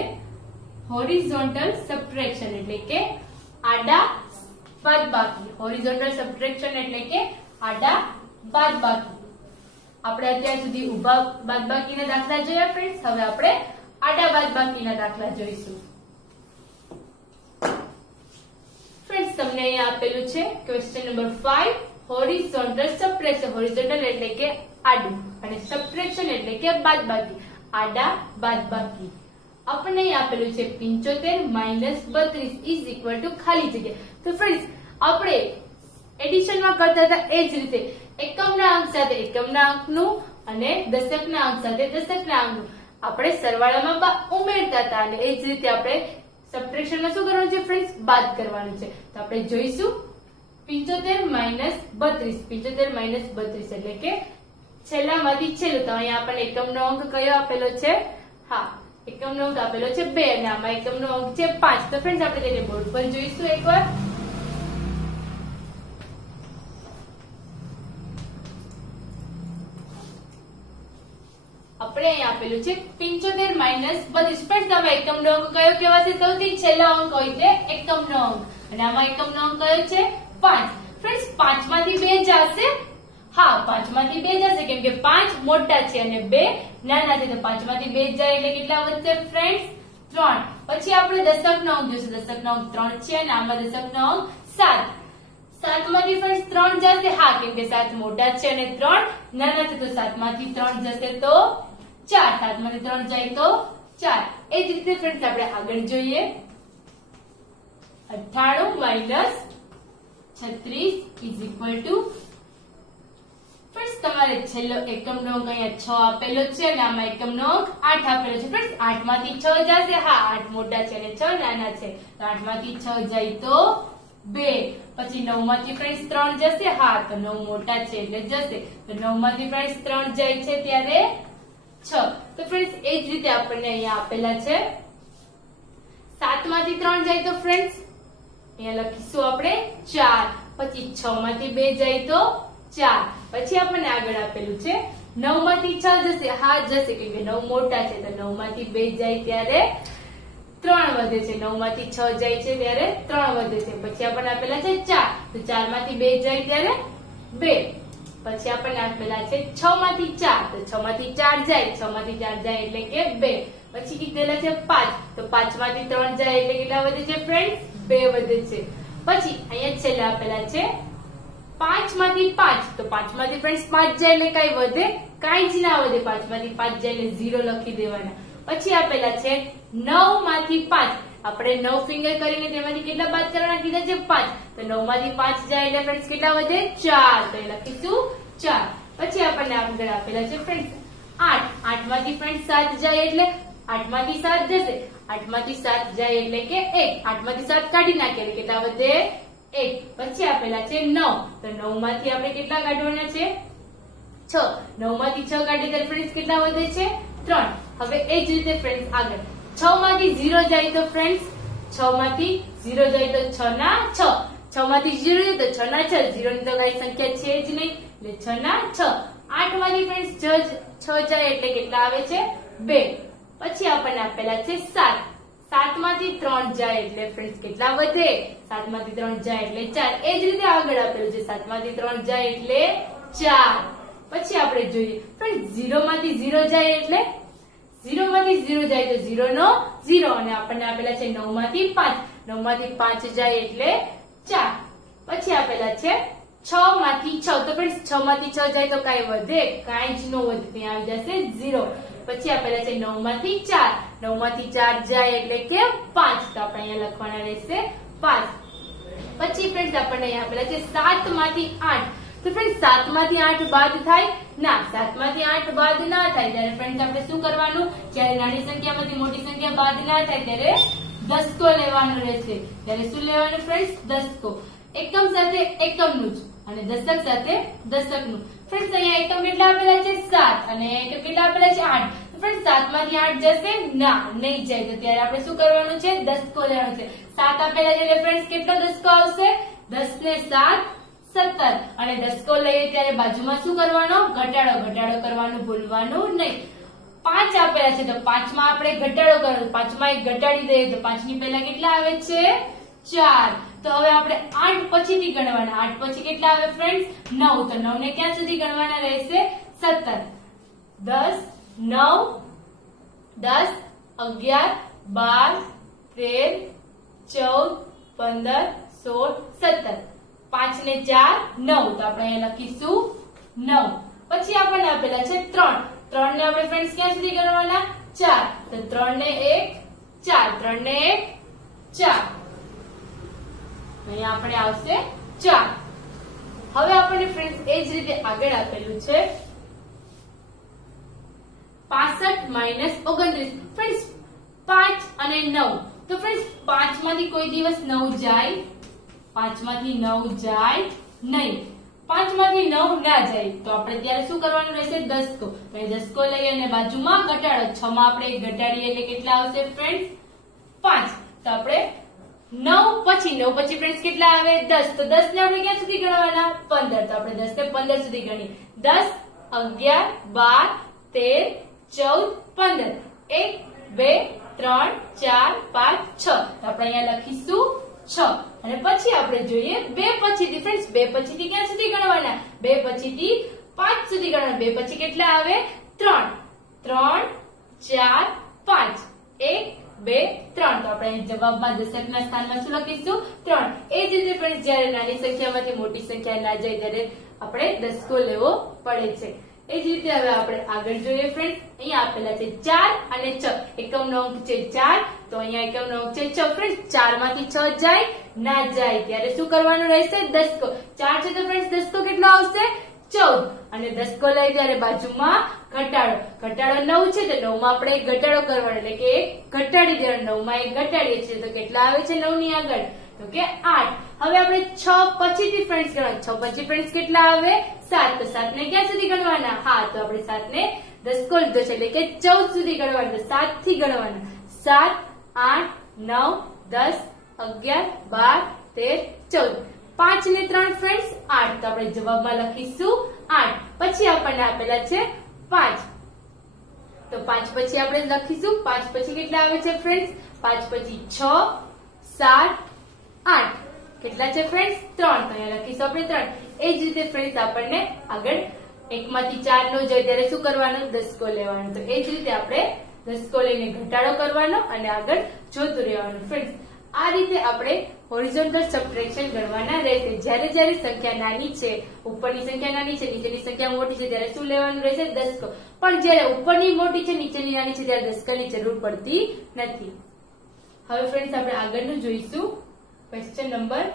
હોરિઝોન્ટલ સબટ્રેક્શન એટલે કે આડા બાદબાકી. હોરિઝોન્ટલ સબટ્રેક્શન એટલે કે આડા બાદબાકી. આપણે અત્યાર સુધી ઊભા બાદબાકીના દાખલા જોયા ફ્રેન્ડ્સ. હવે આપણે આડા બાદબાકીના દાખલા જોઈશું. ફ્રેન્ડ્સ તમને અહીંયા આપેલું છે question number 5 horizontal subtraction. Horizontal એટલે કે આડું અને સબટ્રેક્શન એટલે કે બાદબાકી. આડા બાદબાકી આપણને અહીંયા આપેલું છે 75 - 32 = ખાલી જગ્યા. તો ફ્રેન્ડ્સ આપણે એડિશનમાં કરતા હતા એ જ રીતે એકમના અંક સાથે એકમના અંકનું અને દશકના અંક સાથે દશકના અંકનું આપણે સરવાળામાં ઉમેરતા હતા અને એ જ રીતે આપણે સબટ્રેક્શનમાં શું કરવાનું છે ફ્રેન્ડ્સ? બાદ કરવાનું છે. તો આપણે જોઈશું 75 - 32. 75 - 32 એટલે કે છેલ્લામાંથી છેલ્લું. તો અહીંયા આપણને એકમનો અંક કયો આપેલો છે? હા, એકમનો અંક આપેલો છે 2 અને આમાં એકમનો અંક છે 5. તો ફ્રેન્ડ્સ આપણે તેને બોર્ડ પર જોઈશું એકવાર. આપણે અહીંયા આપેલું છે 75 - 32. ફ્રેન્ડ્સ આમાં એકમનો અંક કયો કહેવાશે? સૌથી છેલ્લો અંક હોય છે એકમનો અંક અને આમાં એકમનો અંક કયો છે? 5. ફ્રેન્ડ્સ 5 માંથી 2 જશે. હા, 5 માંથી 2 જશે કેમ કે 5 મોટા છે અને 2 નાના છે, તો 5 માંથી 2 જાય એટલે કેટલા વધશે ફ્રેન્ડ્સ? 3. પછી આપણે દશકનો અંક જોઈશું. દશકનો અંક 3 છે અને આમાં દશકનો અંક 7. 7 માંથી ફ્રેન્ડ્સ 3 જશે. હા, કેમ કે 7 મોટા છે અને 3 નાના છે, તો 7 માંથી 3 જશે તો 4. 7 માંથી 3 જાય તો 4. એ જ રીતે ફ્રેન્ડ્સ આપણે આગળ જોઈએ 98 - 36 = ફ્રેન્ડ્સ તમારે છેલ્લો એકમનો અંક અહીંયા 6 આપેલો છે અને આમાં એકમનો અંક 8 આપેલો છે. ફ્રેન્ડ્સ 8 માંથી 6 જશે. હા, 8 મોટા છે અને 6 નાના છે, તો 8 માંથી 6 જાય તો 2. પછી 9 માંથી ફ્રેન્ડ્સ 3 જશે. હા, તો 9 મોટા છે એટલે જશે, તો 9 માંથી ફ્રેન્ડ્સ 3 જાય છે ત્યારે 6. તો ફ્રેન્ડ્સ એ જ રીતે આપણને અહીંયા આપેલા છે 7 માંથી 3 જાય તો ફ્રેન્ડ્સ અહીંયા લખીશું આપણે 4. પછી 6 માંથી 2 જાય તો 4. પછી આપણને આગળ આપેલું છે 9 માંથી 6 જશે. હા જશે, કેમ કે 9 મોટા છે તો 9 માંથી 2 જાય ત્યારે 3 વધે છે. 9 માંથી 6 જાય છે ત્યારે 3 વધે છે. પછી આપણને આપેલા છે 4, તો 4 માંથી 2 જાય ત્યારે 2. પછી આપણને આપેલા છે 6 માંથી 4, તો 6 માંથી 4 જાય, 6 માંથી 4 જાય એટલે કે 2. પછી કીધેલા છે 5, તો 5 માંથી 3 જાય એટલે કેટલા વધે છે ફ્રેન્ડ્સ? 2 વધે છે. પછી અહીંયા છેલ્લે આપેલા છે 5 માંથી 5, તો 5 માંથી ફ્રેન્ડ્સ 5 જાય એટલે કઈ વધે? કાંઈ જ ના વધે. 5 માંથી 5 જાય એટલે 0 લખી દેવાના. પછી આપેલા છે 9 માંથી 5, આપણે 9 ફિંગર કરીને તેમાંથી કેટલા બાદ કરવાના કીધા છે? 5. તો 9 માંથી 5 જાય એટલે ફ્રેન્ડ્સ કેટલા વધે? 4. તો એ લખીશું 4. પછી આપણને આગળ આપેલા છે ફ્રેન્ડ્સ 8. 8 માંથી ફ્રેન્ડ્સ 7 જાય એટલે 8 માંથી 7 જશે. 8 માંથી 7 જાય એટલે કે 1. 8 માંથી 7 કાઢી નાખીએ એટલે કેટલા વધે? 1. પછી આપેલા છે 9, તો 9 માંથી આપણે કેટલા કાઢવાના છે? 6. 9 માંથી 6 કાઢીએ ત્યારે ફ્રેન્ડ્સ કેટલા વધે છે? 3. હવે એ જ રીતે ફ્રેન્ડ્સ આગળ 6 માંથી 0 જાય તો ફ્રેન્ડ્સ 6 માંથી 0 જાય તો 6 ના 6. 6 માંથી 0 જાય તો 6 ના 6. 0 ની તો કઈ સંખ્યા છે જ નહીં એટલે 6 ના 6. 8 માંથી ફ્રેન્ડ્સ 6 જાય એટલે કેટલા આવે છે? 2. પછી આપણને આપેલા છે 7. 7 માંથી 3 જાય એટલે ફ્રેન્ડ્સ કેટલા વધે? 7 માંથી 3 જાય એટલે 4. એ જ રીતે આગળ આપેલું છે 7 માંથી 3 જાય એટલે 4. પછી આપણે જોઈએ ફ્રેન્ડ્સ 0 માંથી 0 જાય એટલે 0 માંથી 0 જાય તો 0 નો 0. અને આપણને આપેલા છે 9 માંથી 5. 9 માંથી 5 જાય એટલે 4. પછી આપેલા છે 6 માંથી 6, તો ફ્રેન્ડ્સ 6 માંથી 6 જાય તો કઈ વધે? કાંઈ જ ન વધે, ત્યાં આવી જશે 0. પછી આપેલા છે 9 માંથી 4. 9 માંથી 4 જાય એટલે કે 5. તો આપણે અહીંયા લખવાના રહેશે 5. પછી ફ્રેન્ડ્સ આપણને અહીંયા આપેલા છે 7 માંથી 8. તો ફ્રેન્ડ્સ 7 માંથી 8 બાદ થાય? ના, 7 માંથી 8 બાદ ના થાય. ત્યારે ફ્રેન્ડ્સ આપણે શું કરવાનું? જ્યારે નાની સંખ્યામાંથી મોટી સંખ્યા બાદ ના થાય ત્યારે દસકો લેવાનો રહેશે. ત્યારે શું લેવાનું ફ્રેન્ડ્સ? દસકો. એકમ સાથે એકમનું જ અને દશક સાથે દશકનું. ફ્રેન્ડ્સ અહીંયા એકમ કેટલા આપેલા છે? 7 અને એકમ કેટલા આપેલા છે? 8. તો ફ્રેન્ડ્સ 7 માંથી 8 જશે? ના, નહીં જાય. તો ત્યારે આપણે શું કરવાનું છે? દસકો લેવાનો છે. 7 આપેલા છે એટલે ફ્રેન્ડ્સ કેટલો દસકો આવશે? 10 ને 7 17. અને દસકો લઈએ ત્યારે બાજુમાં શું કરવાનો? ઘટાડો. ઘટાડો કરવાનું ભૂલવાનું નહીં. 5 આપેલા છે તો 5 માં આપણે ઘટાડો કરવાનો. 5 માં એક ઘટાડી દઈએ તો 5 ની પહેલા કેટલા આવે છે? 4. તો હવે આપણે 8 પછીથી ગણવાના. 8 પછી કેટલા આવે ફ્રેન્ડ્સ? 9. તો 9 ને ક્યાં સુધી ગણવાના રહેશે? 17. 10, 9, 10, 11, 12, 13, 14, 15, 16, 17. 5 ને 4 9. તો આપણે અહીંયા લખીશું 9. પછી આપણને આપેલા છે 3. 3 ને આપણે ફ્રેન્ડ્સ ક્યાં સુધી ગણવાના? 4. તો 3 ને 1 4. 3 ને 1 4. અહીંયા આપણે આવશે 4. હવે આપણને ફ્રેન્ડ્સ એ જ રીતે આગળ આપેલું છે 65 માઇનસ 29. ફ્રેન્ડ્સ 5 અને 9. તો ફ્રેન્ડ્સ 5 માંથી કોઈ દિવસ 9 જાય? 5 માંથી 9 જાય નહીં. 5 માંથી 9 ના જાય તો આપણે ત્યારે શું કરવાનું રહેશે? દસકો. દસકો લઈ અને બાજુમાં ઘટાડો. 6 માં આપણે ઘટાડીએ એટલે કેટલા આવશે ફ્રેન્ડ્સ? 5. તો આપણે 9 પછી ફ્રેન્ડ્સ કેટલા આવે? 10. તો 10 ને આપણે ક્યાં સુધી ગણવાના? 15. તો આપણે 10 ને 15 સુધી ગણીએ. 10, 11, 12, 13, 14, 15. 1, 2, 3, 4, 5, 6. તો આપણે અહીંયા લખીશું 6. અને પછી આપણે જોઈએ 2 પછીથી ફ્રેન્ડ્સ 2 પછીથી ક્યાં સુધી ગણવાના? 2 પછીથી 5 સુધી ગણવાના. 2 પછી કેટલા આવે? 3. 3, 4, 5. 1, 2, 3. તો આપણે જવાબમાં દશકના સ્થાનમાં શું લખીશું? 3. એ જ રીતે ફ્રેન્ડ્સ જ્યારે નાની સંખ્યામાંથી મોટી સંખ્યા ના જાય ત્યારે આપણે દસકો લેવો પડે છે. એ જ રીતે હવે આપણે આગળ જોઈએ ફ્રેન્ડ્સ. અહીંયા આપેલા છે 4 અને 6. એકમનો અંક છે 4 તો અહીંયા એકમનો અંક છે 6. ફ્રેન્ડ્સ 4 માંથી 6 જાય? ના જાય. ત્યારે શું કરવાનું રહેશે? દસકો. 4 છે તો ફ્રેન્ડ્સ દસકો કેટલો આવશે? 14. અને દસકો લઈ ત્યારે બાજુમાં ઘટાડો. ઘટાડો 9 છે તો 9 માં આપણે એક ઘટાડો કરવાનો એટલે કે એક ઘટાડી દેવાનો. 9 માં એક ઘટાડીએ છીએ તો કેટલા આવે છે 9 ની આગળ? તો કે 8. હવે આપણે 6 પછીથી ફ્રેન્ડ્સ ગણવાનું. 6 પછી ફ્રેન્ડ્સ કેટલા આવે? 7. તો 7 ને ક્યાં સુધી ગણવાના? હા, તો આપણે 7 ને દસકો લીધો છે એટલે કે 14 સુધી ગણવાનું. 7 થી ગણવાના. 7, 8, 9, 10, 11, 12, 13, 14. 5 ને 3 ફ્રેન્ડ્સ 8, તો આપણે જવાબમાં લખીશું 8. પછી આપણને આપેલા છે 5, તો 5 પછી આપણે લખીશું 5 પછી કેટલા આવે છે ફ્રેન્ડ્સ? 5 પછી 6, 7, 8. કેટલા છે ફ્રેન્ડ્સ? 3, તો અહીંયા લખીશું આપણે 3. એ જ રીતે ફ્રેન્ડ્સ આપણને આગળ 1 માંથી 4 નો જાય ત્યારે શું કરવાનું? દસકો લેવાનો. તો એ જ રીતે આપણે દસકો લઈને ઘટાડો કરવાનો અને આગળ જોતું રહેવાનું. ફ્રેન્ડ્સ આ રીતે આપણે હોરિઝોન્ટલ સબટ્રેક્શન ગણવાના રહેશે. જ્યારે જ્યારે સંખ્યા નાની છે, ઉપરની સંખ્યા નાની છે, નીચેની સંખ્યા મોટી છે, ત્યારે શું લેવાનું રહેશે? દસકો. પણ જ્યારે ઉપરની મોટી છે, નીચેની નાની છે, ત્યારે દસકાની જરૂર પડતી નથી. હવે ફ્રેન્ડ્સ આપણે આગળનું જોઈશું. Question number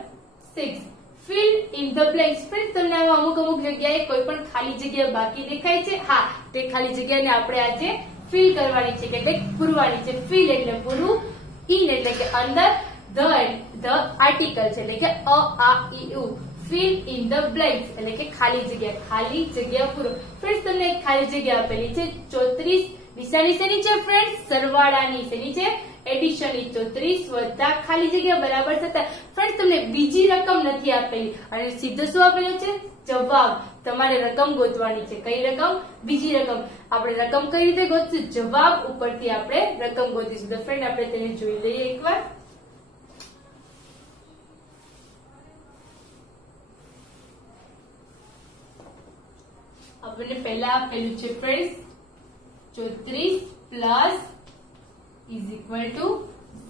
6. Fill in the blanks. Friends તમને અમુક જગ્યાએ કોઈ પણ ખાલી જગ્યા બાકી દેખાય છે? હા, તે ખાલી જગ્યાને આપણે આજે ફિલ કરવાની છે, એટલે પૂરવાની છે. ફિલ એટલે પૂરું, ઇન એટલે કે અંદર, ધ આર્ટિકલ છે એટલે કે અ આ ઈ ઉ. ફિલ ઇન ધ બ્લેન્ક્સ એટલે કે ખાલી જગ્યા. ખાલી જગ્યા પૂરો. ફ્રેન્ડ્સ તમને એક ખાલી જગ્યા આપેલી છે 34. નિશાની શેની છે ફ્રેન્ડ્સ? સરવાળાની. શેની છે? એડિશનની. 34 વત્તા ખાલી જગ્યા બરાબર 17. ફ્રેન્ડ્સ તમને બીજી રકમ નથી આપેલી અને સીધો શું આપેલું છે? જવાબ. તમારે રકમ ગોતવાની છે. કઈ રકમ? બીજી રકમ. આપણે રકમ કઈ રીતે ગોતશું? જવાબ ઉપરથી આપણે રકમ ગોતીશું. તો ફ્રેન્ડ આપણે તેને જોઈ લઈએ એકવાર. આપણને પહેલા આપેલું છે friends 34 plus is equal to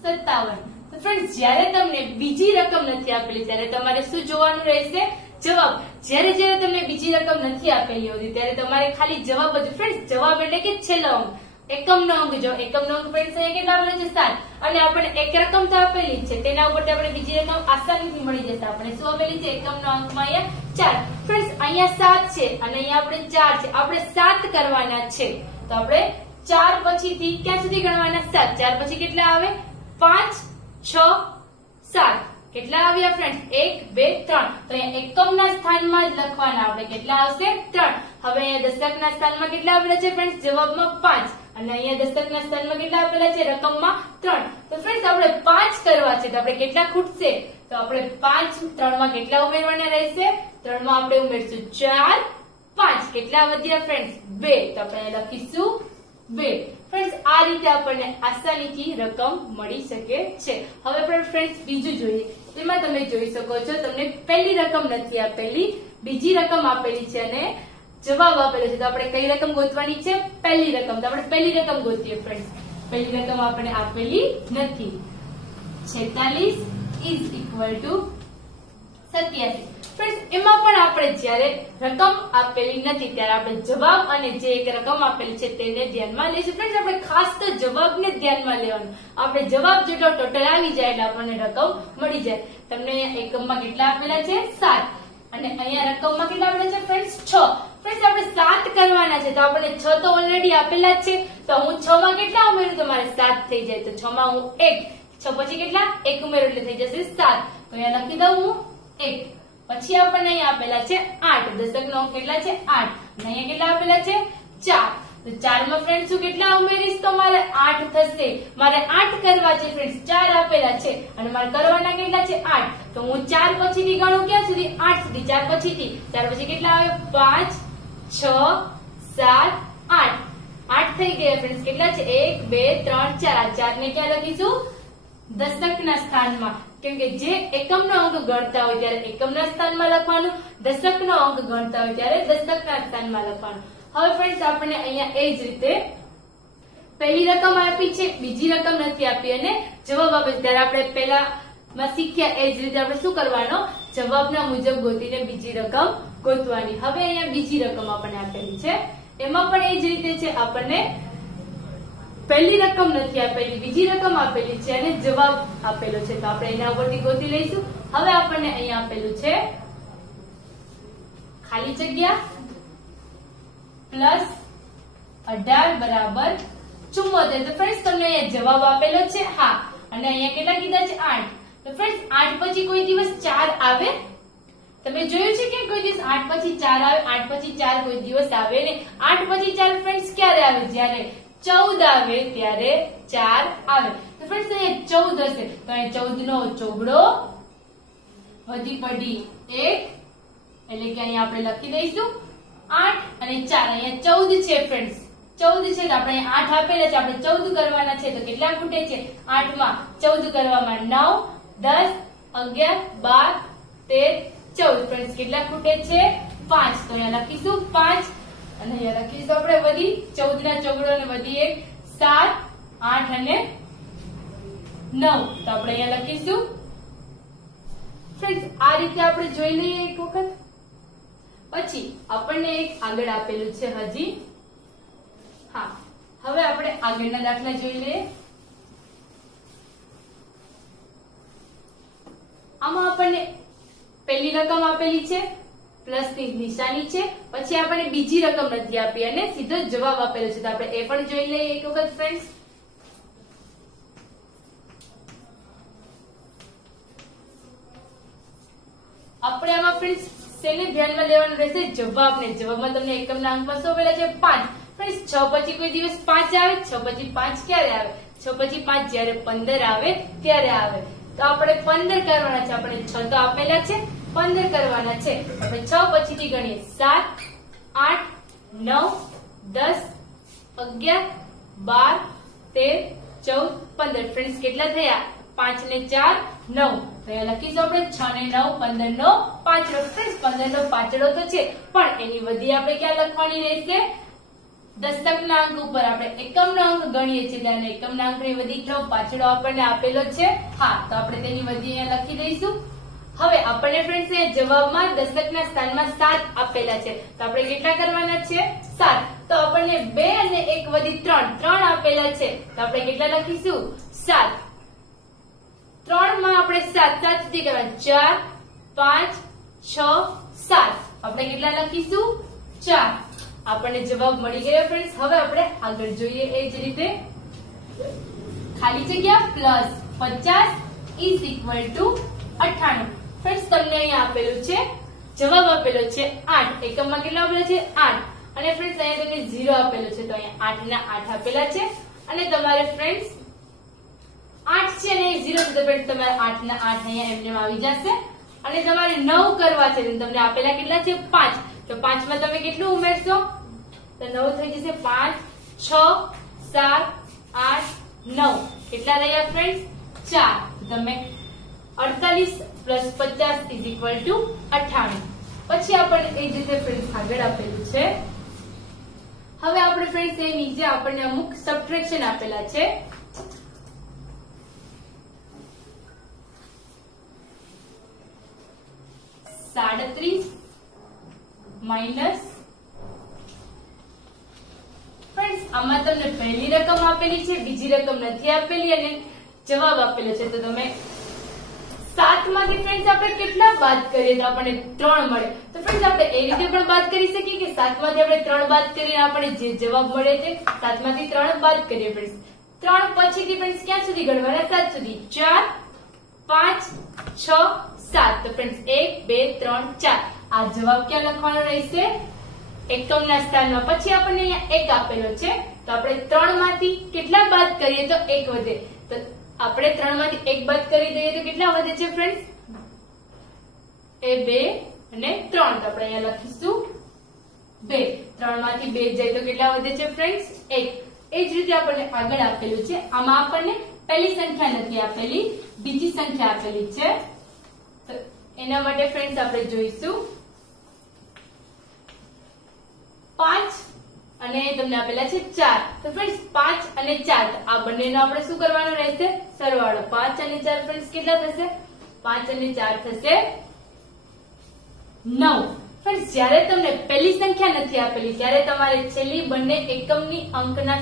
57. તો ફ્રેન્ડ્સ જ્યારે તમને બીજી રકમ નથી આપેલી ત્યારે તમારે શું જોવાનું રહેશે? જવાબ. જ્યારે જ્યારે તમને બીજી રકમ નથી આપેલી હોતી ત્યારે તમારે ખાલી જવાબ જ. ફ્રેન્ડ્સ જવાબ એટલે કે છેલ્લો અંક, એકમનો અંક. જો એકમનો અંક ફ્રેન્ડ્સ અહીંયા કેટલા આપેલો છે? 7. અને આપણે એક રકમ તો આપેલી છે, તેના ઉપરથી આપણે બીજી રકમ આસાનીથી મળી જશે. આપણે શું આપેલી છે? એકમનો અંકમાં અહીંયા 4. ફ્રેન્ડ્સ અહીંયા 7 છે અને અહીંયા આપણે 4 છે. આપણે 7 કરવાના છે, તો આપણે 4 પછીથી ક્યાં સુધી ગણવાના? 7. 4 પછી કેટલા આવે? 5, 6, 7. કેટલા આવ્યા ફ્રેન્ડ્સ? 1, 2, 3. તો અહીંયા એકમના સ્થાનમાં જ લખવાના. આપણે કેટલા આવશે? 3. હવે અહીંયા દશકના સ્થાનમાં કેટલા આપેલા છે ફ્રેન્ડ્સ? જવાબમાં 5. અને અહીંયા દશકના સ્થાનમાં કેટલા આપેલા છે? રકમમાં 3. તો ફ્રેન્ડ્સ આપણે 5 કરવા છે, તો આપણે કેટલા ખૂટશે? તો આપણે 5 3 માં કેટલા ઉમેરવાના રહેશે? 3 માં આપણે ઉમેરશું 4, 5. કેટલા વધ્યા ફ્રેન્ડ્સ? 2. તો આપણે લખીશું 2. ફ્રેન્ડ્સ આ રીતે આપણને આસાનીથી રકમ મળી શકે છે. હવે પણ ફ્રેન્ડ્સ બીજું જોઈએ. એમાં તમે જોઈ શકો છો તમને પહેલી રકમ નથી આપેલી, બીજી રકમ આપેલી છે અને જવાબ આપેલો છે. તો આપણે કઈ રકમ ગોતવાની છે? પહેલી રકમ. તો આપણે પહેલી રકમ ગોતીએ ફ્રેન્ડ્સ. પહેલી રકમ આપણે આપેલી નથી. 46 ઇઝ ઇક્વલ ટુ 87. ફ્રેન્ડ્સ એમાં પણ આપણે જ્યારે રકમ આપેલી નથી ત્યારે આપણે જવાબ અને જે એક રકમ આપેલી છે તેને ધ્યાનમાં લઈશું. ફ્રેન્ડ્સ આપણે ખાસ તો જવાબને ધ્યાનમાં લેવાનું. આપણે જવાબ જેટલો ટોટલ આવી જાય એટલે આપણને રકમ મળી જાય. તમને એકમમાં કેટલા આપેલા છે? 7. અને અહીંયા રકમમાં કેટલા આપેલા છે ફ્રેન્ડ્સ? 6. ફ્રેન્ડ્સ આપણે 7 કરવાના છે, તો આપણને 6 તો ઓલરેડી આપેલા જ છે. તો હું 6 માં કેટલા ઉમેરું? તો મારે 7 થઈ જાય. તો 6 માં હું 1, 6 પછી કેટલા? 1 ઉમેરું એટલે થઈ જશે 7. તો અહીંયા લખી દઉં હું 1. પછી આપણને અહીંયા આપેલા છે 8. દશકનો અંક કેટલા છે? 8. અને અહીંયા કેટલા આપેલા છે? 4. તો 4 માં ફ્રેન્ડ્સ હું કેટલા ઉમેરીશ? તો મારે 8 થશે. મારે 8 કરવા છે ફ્રેન્ડ્સ. 4 આપેલા છે અને મારે કરવાના કેટલા છે? 8. તો હું 4 પછીથી ગણું ક્યાં સુધી? 8 સુધી. 4 પછીથી 4 પછી કેટલા આવે? 5, 6, 7, 8. 8 થઈ ગયા ફ્રેન્ડ્સ. કેટલા છે? 1, 2, 3, 4. આ 4 ને ક્યાં લખીશું? દશકના સ્થાનમાં. કેમ કે જે એકમનો અંક ગણતા હોય ત્યારે એકમના સ્થાનમાં લખવાનું, દશકનો અંક ગણતા હોય ત્યારે દશકના સ્થાનમાં લખવાનું. હવે ફ્રેન્ડ્સ આપણે અહીંયા એ જ રીતે પહેલી રકમ આપી છે, બીજી રકમ નથી આપી અને જવાબ આપે ત્યારે આપણે પહેલા શીખ્યા એ જ રીતે આપણે શું કરવાનો? જવાબના મુજબ ગોતીને બીજી રકમ ગોતવાની. હવે અહીંયા બીજી રકમ આપણને આપેલી છે, એમાં પણ એ જ રીતે છે. આપણને પહેલી રકમ નથી આપેલી, બીજી રકમ આપેલી છે અને જવાબ આપેલો છે. તો આપણે એના ઉપરથી ગોતી લઈશું. હવે આપણને અહીંયા આપેલું છે ખાલી જગ્યા પ્લસ 18 બરાબર 74. તો ફ્રેન્ડ્સ તમને અહીંયા જવાબ આપેલો છે. હા. અને અહીંયા કેટલા કીધા છે? 8. તો ફ્રેન્ડ્સ 8 પછી કોઈ દિવસ 4 આવે? તમે જોયું છે કે કોઈ દિવસ 8 પછી 4 આવે? 8 પછી 4 કોઈ દિવસ આવે ને. 8 પછી 4 ફ્રેન્ડ્સ ક્યારે આવે? જ્યારે 14 આવે ત્યારે 4 આવે. તો ફ્રેન્ડ્સ અહીંયા 14 હશે તો અહીંયા 14 નો ચોગડો વધી પડી 1 એટલે કે અહીંયા આપણે લખી દઈશું 8 અને 4 અહીંયા 14 છે ફ્રેન્ડ્સ 14 છે તો આપણે 8 આપેલા છે આપણે 14 કરવાના છે તો કેટલા ખૂટે છે 8 માં 14 કરવામાં 9 10 11 12 13 14 ફ્રેન્ડ્સ કેટલા ખૂટે છે 5 તો અહીંયા લખીશું 5 અને અહીંયા લખીશું આપણે વધી 14 ના ચોગડો અને વધી 1 7 8 અને 9 તો આપણે અહીંયા લખીશું ફ્રેન્ડ્સ આ રીતે આપણે જોઈ લઈએ એક વખત પછી આપણને એક આગળ આપેલું છે હજી હા હવે આપણે આગળના દાખલા જોઈ લઈએ આમાં આપણને પહેલી રકમ આપેલી છે પ્લસ ની નિશાની છે પછી આપણને બીજી રકમ નથી આપી અને સીધો જવાબ આપેલો છે તો આપણે એ પણ જોઈ લઈએ એક વખત ફ્રેન્ડ્સ આપણે આમાં ફ્રેન્ડ્સ શેને ધ્યાનમાં લેવાનું રહેશે જવાબને જવાબમાં તમને એકમના અંકમાં શું આપેલા છે 5 ફ્રેન્ડ્સ 6 પછી કોઈ દિવસ 5 આવે 6 પછી 5 ક્યારે આવે 6 પછી 5 જ્યારે 15 આવે ત્યારે આવે તો આપણે 15 કરવાના છે આપણે 6 તો આપેલા છે 15 કરવાના છે આપણે 6 પછીથી ગણીએ 7 8 9 10 11 12 13 14 15 ફ્રેન્ડ્સ કેટલા થયા 5 ને 4 9 અહીંયા લખીશું આપણે 6 ને 9 15 નો પાંચડો ફ્રેન્ડ્સ 15 નો પાંચડો તો છે પણ એની વધી આપણે ક્યાં લખવાની રહેશે દશકના અંક ઉપર આપણે એકમનો અંક ગણીએ છીએ ત્યારે એકમના અંકની વધી કેટલો પાંચડો આપણને આપેલો છે હા તો આપણે તેની વધી અહીંયા લખી દઈશું હવે આપણને ફ્રેન્ડ્સ અહીંયા જવાબમાં દશકના સ્થાનમાં 7 આપેલા છે તો આપણે કેટલા કરવાના છે 7 તો આપણને 2 અને 1 વધી 3 આપેલા છે તો આપણે કેટલા લખીશું 7 3 માં આપણે 7 સુધી કરવાના 4 5 6 7 આપણે કેટલા લખીશું 4 આપણને જવાબ મળી ગયો ફ્રેન્ડ્સ હવે આપણે આગળ જોઈએ એ જ રીતે ખાલી જગ્યા plus 50 is equal to 98 friends તમને અહીંયા આપેલું છે જવાબ આપેલો છે 8 એકમમાં કેટલો આપેલો છે 8 અને ફ્રેન્ડ્સ અહીંયા તમને 0 આપેલો છે તો અહીંયા 8 ના 8 આપેલા છે અને તમારે ફ્રેન્ડ્સ 8 છે ને 0 તો ફ્રેન્ડ્સ તમારે 8 ના 8 અહીંયા એમને આવી જશે અને તમારે 9 કરવા છે તમને આપેલા કેટલા છે 5 તો 5 માં તમે કેટલું ઉમેરશો તો 9 થઈ જશે 5 6 7 8 9 કેટલા રહ્યા ફ્રેન્ડ્સ 4 તમે 48 પ્લસ 50 ઇઝ ઇક્વલ ટુ 98 પછી આપણને એ જ રીતે ફ્રેન્ડ્સ આગળ આપેલું છે હવે આપણે ફ્રેન્ડ્સ એ નીચે આપણને અમુક સબટ્રેક્શન આપેલા છે 37 માઇનસ ફ્રેન્ડ્સ આમાં તમને પહેલી રકમ આપેલી છે બીજી રકમ નથી આપેલી અને જવાબ આપેલો છે તો તમે 7 માંથી ફ્રેન્ડ્સ આપણે કેટલા બાદ કરીએ તો આપણને 3 મળે તો ફ્રેન્ડ્સ આપણે એ રીતે પણ બાદ કરી શકીએ કે 7 માંથી આપણે 3 બાદ કરીને આપણે જે જવાબ મળે તે 7 માંથી 3 બાદ કરીએ ફ્રેન્ડ્સ 3 પછીથી ફ્રેન્ડ્સ ક્યાં સુધી ગણવાના 7 સુધી 4 5 6 7 તો ફ્રેન્ડ્સ 1 2 3 4 આ જવાબ ક્યાં લખવાનો રહેશે એકમના સ્થાનમાં પછી આપણને અહીંયા 1 આપેલો છે તો આપણે 3 માંથી કેટલા બાદ કરીએ તો 1 વધે તો આપણે 3 માંથી 1 બાદ કરી દઈએ તો કેટલા વધે છે ફ્રેન્ડ્સ એ 2 અને 3 તો આપણે અહીંયા લખીશું 2 3 માંથી 2 જાય તો કેટલા વધે છે ફ્રેન્ડ્સ 1 એ જ રીતે આપણને આગળ આપેલું છે આમાં આપણને પહેલી સંખ્યા નથી આપેલી બીજી સંખ્યા આપેલી છે તો એના માટે ફ્રેન્ડ્સ આપણે જોઈશું 5 અને તમને આપેલા છે 4 તો ફ્રેન્ડ્સ 5 અને 4 આ બંનેનો આપણે શું કરવાનો રહેશે સરવાળો 5 અને 4 ફ્રેન્ડ્સ કેટલા થશે 5 અને 4 થશે 9 ફ્રેન્ડ્સ જ્યારે તમને પહેલી સંખ્યા નથી આપેલી ત્યારે તમારે છેલ્લી બંને એકમની અંકના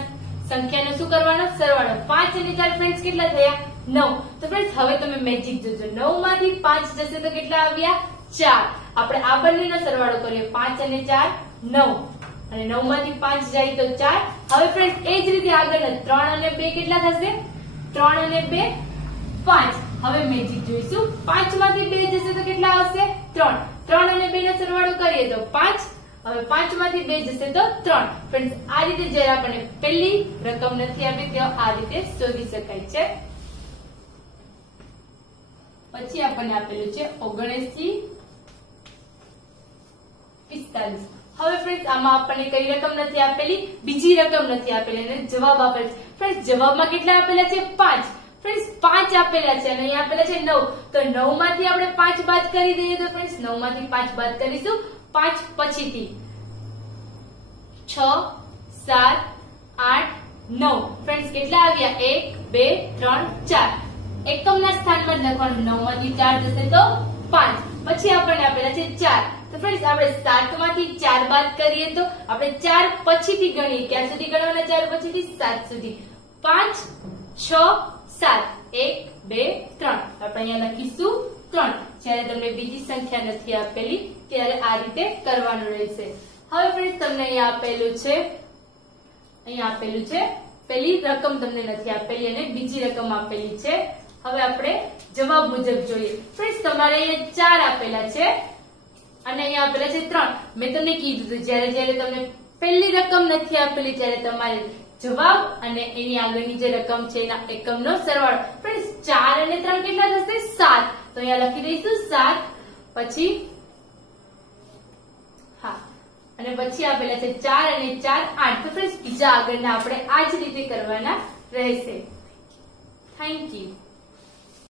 સંખ્યાનો શું કરવાનો સરવાળો 5 અને 4 ફ્રેન્ડ્સ કેટલા થયા 9 તો ફ્રેન્ડ્સ હવે તમે મેજિક જોજો 9 માંથી 5 જશે તો કેટલા આવ્યા 4 આપણે આ બંનેનો સરવાળો કરીએ 5 અને 4 9 અને 9 માંથી 5 જાય તો 4 હવે ફ્રેન્ડ્સ એ જ રીતે આગળ 3 અને 2 કેટલા થશે 3 અને 2 5 હવે મેજિક જોઈશું 5 માંથી 2 જશે તો કેટલા આવશે 3 અને 2 નો સરવાળો કરીએ તો 5 હવે 5 માંથી 2 જશે તો 3 ફ્રેન્ડ્સ આ રીતે જ્યારે આપણને પહેલી રકમ નથી આપી તો આ રીતે શોધી શકાય છે પછી આપણને આપેલું છે 7945. હવે ફ્રેન્ડ્સ આમાં આપણને કઈ રકમ નથી આપેલી, બીજી રકમ નથી આપેલી અને જવાબ આપેલ છે. ફ્રેન્ડ્સ જવાબમાં કેટલા આપેલા છે? 5. ફ્રેન્ડ્સ 5 આપેલા છે અને અહીંયા આપેલા છે 9. તો 9 માંથી આપણે 5 બાદ કરી દઈએ તો ફ્રેન્ડ્સ 9 માંથી 5 બાદ કરીશું 5 પછીથી 6 7 8 9. ફ્રેન્ડ્સ કેટલા આવ્યા? 1 2 3 4. એકમના સ્થાનમાં જ લખવાનું. 9 માંથી 4 જશે તો 5. પછી આપણને આપેલા છે 4. તો ફ્રેન્ડ્સ આપણે 7 માંથી 4 બાદ કરીએ તો આપણે 4 પછીથી ગણીએ. ક્યાં સુધી ગણવાના? 4 પછીથી 7 સુધી. 5 6 7 1 2 3. આપણે અહીંયા લખીશું 3. જ્યારે તમને બીજી સંખ્યા નથી આપેલી ત્યારે આ રીતે કરવાનું રહેશે. હવે ફ્રેન્ડ્સ તમને અહીંયા આપેલું છે પેલી રકમ તમને નથી આપેલી અને બીજી રકમ આપેલી છે. હવે આપણે જવાબ મુજબ જોઈએ. ફ્રેન્ડ્સ તમારે અહીંયા 4 આપેલા છે અને અહીંયા આપેલા છે 3. મેં તમને કીધું હતું જ્યારે તમને પહેલી રકમ નથી આપેલી ત્યારે તમારે જવાબ અને એની આગળની જે રકમ છે એના એકમનો સરવાળો. ફ્રેન્ડ્સ 4 અને 3 કેટલા થશે? 7. તો અહીંયા લખી દઈશું 7. પછી હા અને પછી આપેલા છે 4 અને 4 8. તો ફ્રેન્ડ્સ બીજા આગળના આપણે આ જ રીતે કરવાના રહેશે. Thank you.